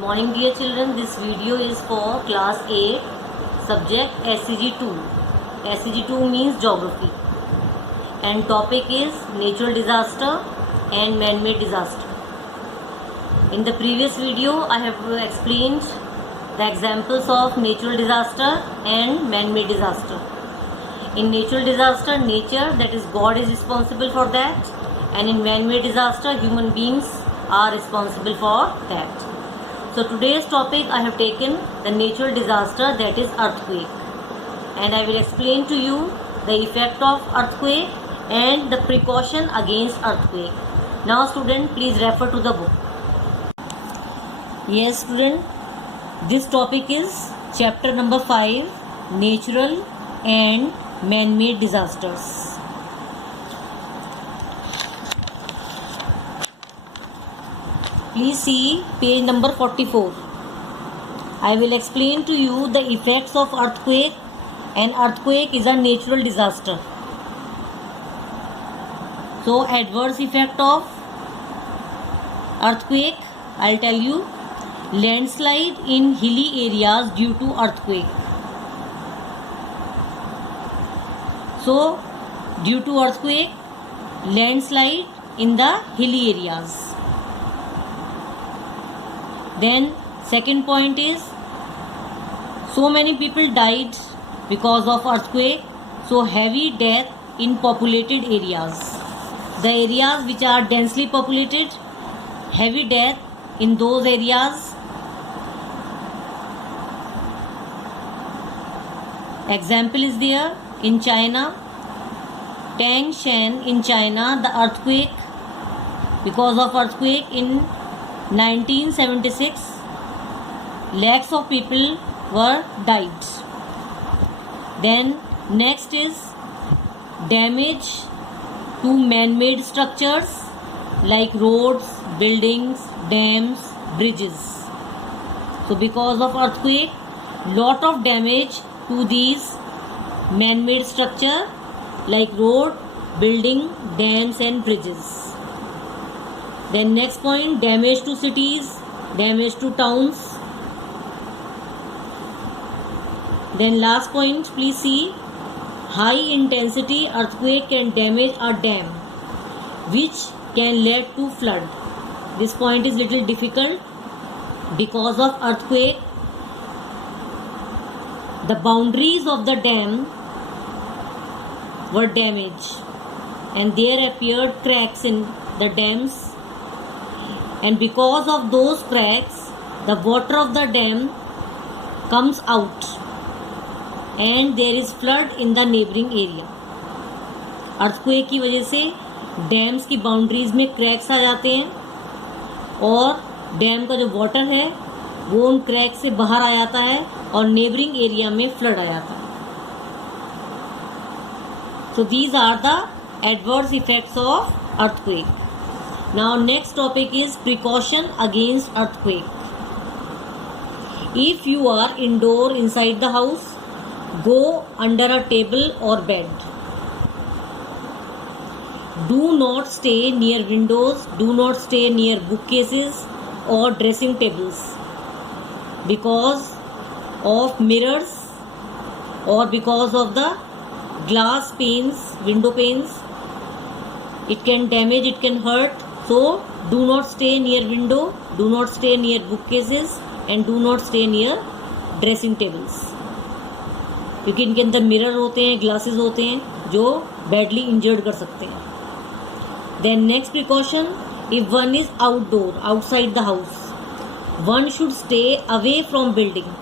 Morning dear children, this video is for class 8 subject SCG2. SCG2 means geography and topic is natural disaster and man-made disaster. In the previous video I have explained the examples of natural disaster and man-made disaster. In natural disaster, nature, that is God, is responsible for that, and in man-made disaster, human beings are responsible for that. So today's topic I have taken the natural disaster, that is earthquake, and I will explain to you the effect of earthquake and the precaution against earthquake. Now student, please refer to the book. Yes student, this topic is chapter number 5, natural and man-made disasters. Please see page number 44. I will explain to you the effects of earthquake, and earthquake is a natural disaster. So adverse effect of earthquake, I'll tell you: landslide in hilly areas due to earthquake. So due to earthquake, landslide in the hilly areas. Then second point is, so many people died because of earthquake, so heavy death in populated areas. The areas which are densely populated, heavy death in those areas. Example is there in China, Tangshan in China, the earthquake, because of earthquake in 1976, lakhs of people were died. Then next is damage to man-made structures like roads, buildings, dams, bridges. So because of earthquake, lot of damage to these man-made structure like road, building, dams and bridges. Then next point, damage to cities, damage to towns. Then last point, please see, high intensity earthquake can damage a dam, which can lead to flood. This point is little difficult. Because of earthquake, the boundaries of the dam were damaged and there appeared cracks in the dams. And because of those cracks, the water of the dam comes out and there is flood in the neighboring area. Earthquake की वजह से dams की boundaries में cracks आ जाते हैं और dam का जो वाटर है वो उन क्रैक से बाहर आ जाता है और नेबरिंग एरिया में फ्लड आ जाता है. So these are the adverse effects of earthquake. Now next topic is precaution against earthquake. If you are indoor inside the house, go under a table or bed. Do not stay near windows, do not stay near bookcases or dressing tables because of mirrors or because of the glass panes, window panes. It can damage, it can hurt. So do not stay near window, do not stay near bookcases and do not stay near dressing tables, क्योंकि इनके अंदर mirror होते हैं, glasses होते हैं जो badly injured कर सकते हैं. Then next precaution, if one is outdoor, outside the house, one should stay away from building,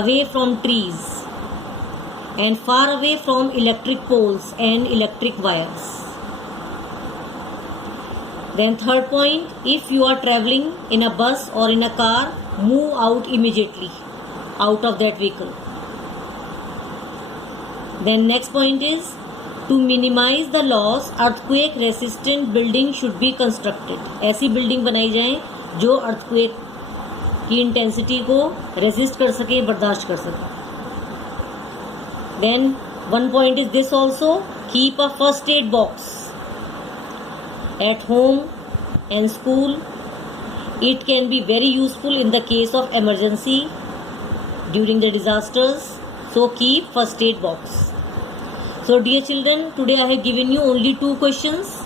away from trees and far away from electric poles and electric wires. Then third point, if you are traveling in a bus or in a car, move out immediately out of that vehicle. Then next point is, to minimize the loss, earthquake resistant building should be constructed. ऐसी building बनाई जाए जो earthquake की intensity को resist कर सके, बर्दाश्त कर सके. Then one point is this also, keep a first aid box at home and school It can be very useful in the case of emergency during the disasters. So keep first aid box. So dear children, today I have given you only 2 questions.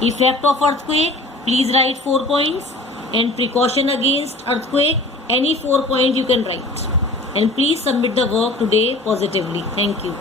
Effect of earthquake, please write 4 points, and precaution against earthquake, any 4 points you can write. And please submit the work today positively. Thank you.